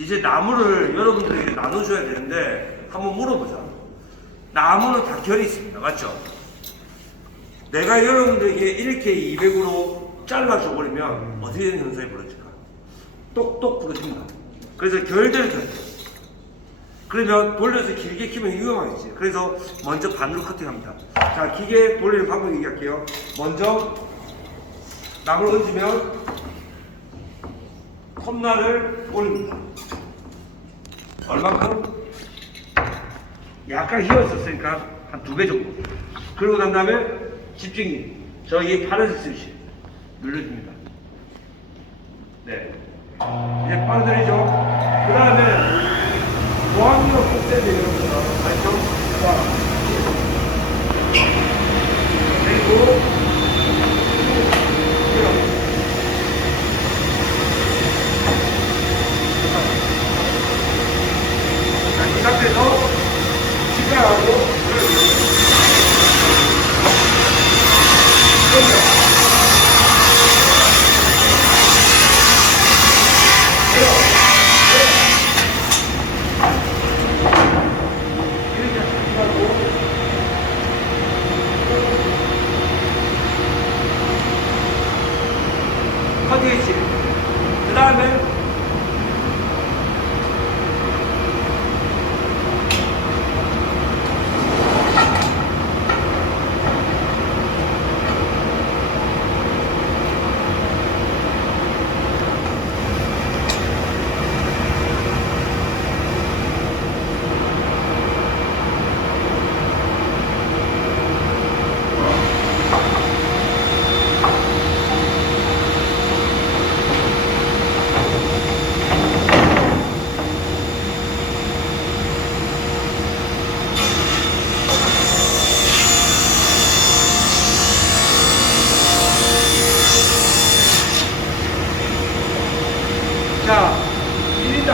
이제 나무를 여러분들에게 나눠줘야 되는데 한번 물어보자. 나무는 다 결이 있습니다. 맞죠? 내가 여러분들에게 이렇게 200으로 잘라줘 버리면 어떻게 되는 현상이 벌어질까? 똑똑 부러집니다. 그래서 결대를 켜야 돼요. 그러면 돌려서 길게 키면 위험하겠지. 그래서 먼저 반으로 커팅합니다. 자, 기계 돌리는 방법 얘기할게요. 먼저 나무를 얹으면 컵날을 올립니다. 얼만큼? 약간 휘었었으니까 한 두 배 정도. 그러고 난 다음에 집중이 저기 파란색 스위치 눌러줍니다. 네. 이제 빨아들이죠. 그 다음에 돼야 돼요, 여러분들. 알죠? 자. 그리고 이렇게. 자, 그 상태에서 식사하고 이렇게 하고 커팅했지. 그 다음에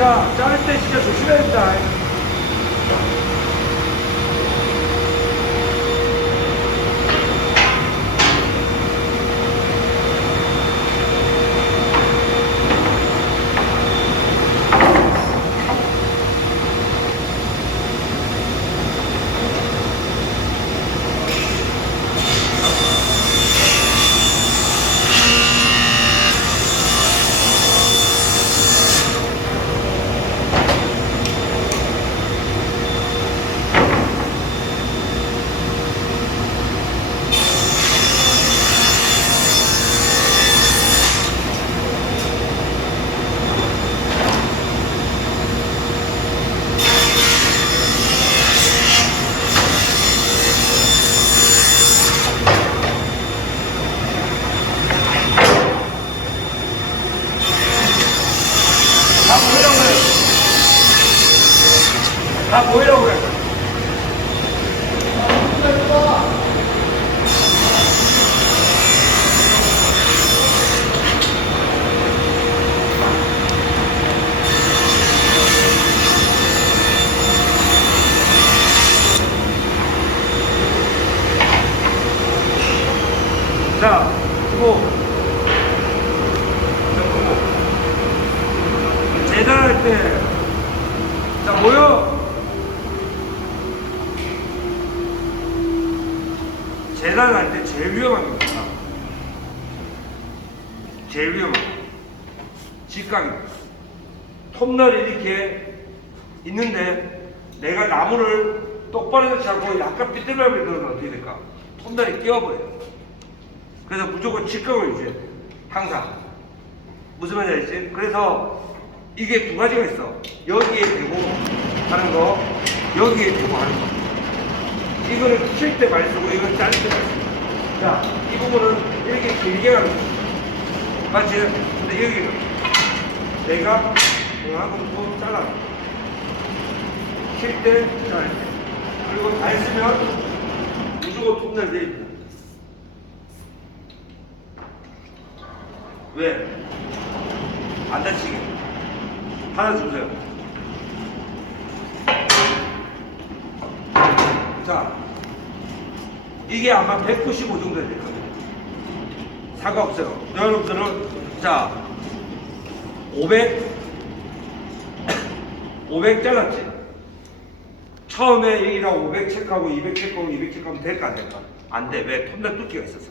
자, 자를 때 진짜 조심해야 된다. 다 보이라고 그래. 다 보이라고 그래. 자, 그리고 재단할 때, 자, 모여! 재단할 때 제일 위험한 겁니다. 제일 위험한 거. 직각입니다. 톱날이 이렇게 있는데 내가 나무를 똑바로 잡고 약간 삐뚤어지면 그러면 어떻게 될까? 톱날이 끼어버려요. 그래서 무조건 직각을 유지해야 돼요. 항상. 무슨 말인지 알지? 그래서 이게 두 가지가 있어. 여기에 대고 하는 거, 여기에 대고 하는 거. 이거는 칠 때 많이 쓰고, 이건 자를 때 많이 쓰고. 자, 이 부분은 이렇게 길게 가는 거. 맞지? 근데 여기는 내가 공하고 또 잘라. 칠 때, 자를 때. 그리고 잘 쓰면 무조건 통날 돼 있고. 왜? 안 다치게. 하나 주세요. 자, 이게 아마 195 정도 될 거예요. 상관없어요. 여러분들은, 자, 500, 500 잘랐지? 처음에 여기다 500 체크하고 200 체크하고 200 체크하면 될까 안 될까? 안 돼. 왜? 톱날 뚫기가 있어서.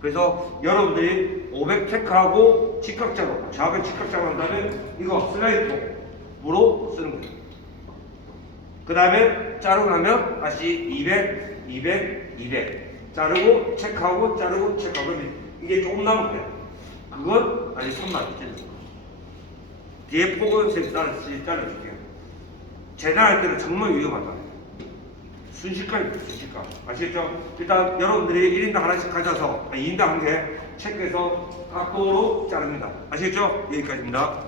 그래서 여러분들이 500 체크하고 직각자로 좌변 직각자로 한 다음에 이거 슬라이드로 쓰는 거예요. 그 다음에 자르고 나면 다시 200, 200, 200 자르고 체크하고 자르고 체크하고 이게 조금 남은 거예요. 그건 아니 3만 원 찌는 거. 뒤에 폭은 쌤 잘라줄게요. 잘라줄게요. 재단할 때는 정말 위험하다. 순식간에 순식간. 아시겠죠? 일단 여러분들이 1인당 하나씩 가져서 2인당 한 개 체크해서 각도로 자릅니다. 아시겠죠? 여기까지입니다.